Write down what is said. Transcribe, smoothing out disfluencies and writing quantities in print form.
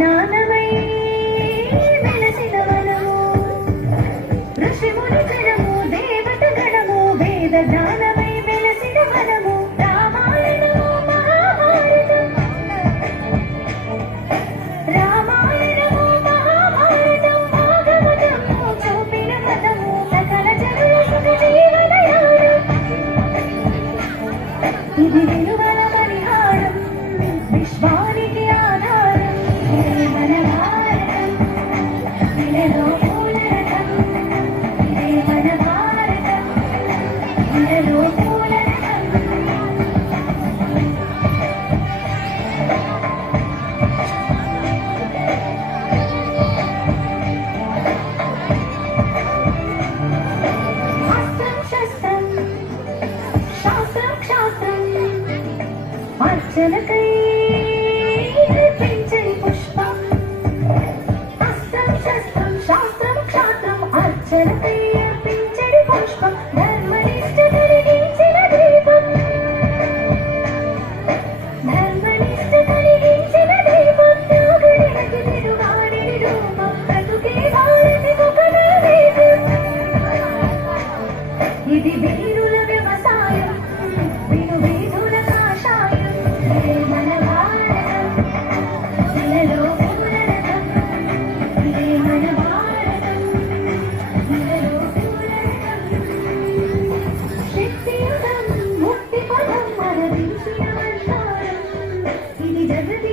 విజ్ఞానమై వెలసిన వనము ఋషిముని జనము దేవత గణము వేద జ్ఞానమై వెలసిన వనము రామాయణము మహాభారతం రామాయణము మహాభారతం భాగవతము చూపిన పదము సకల జనుల సుఖ జీవనయానం ఇది విలువల పరిహారం విశ్వానికి ఆధారం మన భారతం ఇలలో పూలరథం ఇదే మన భారతం ఇలలో పూలరథం అస్త్రం శస్త్రం శాస్త్రం క్షాత్రం అర్చనకై పెంచని పుష్పం అస్త్రం శస్త్రం శాస్త్రం క్షాత్రం అర్చనకై పెంచని పుష్పం ధర్మనిష్ట కలిగించిన దీపం ధర్మనిష్ట కలిగించిన దీపం నాగరికకి తిరుగాడిని రూపం బ్రతుకే భారతి ముఖన వేదం ఇది వీరుల వ్యవసాయం విను వీధుల కాషాయం ఇదే మన భారతం ఇలలో పూలరథం ఇదే మన భారతం ఇలలో పూలరథం శక్తియుగం ముక్తి పదం మరదించిన మందారం ఇది జగతి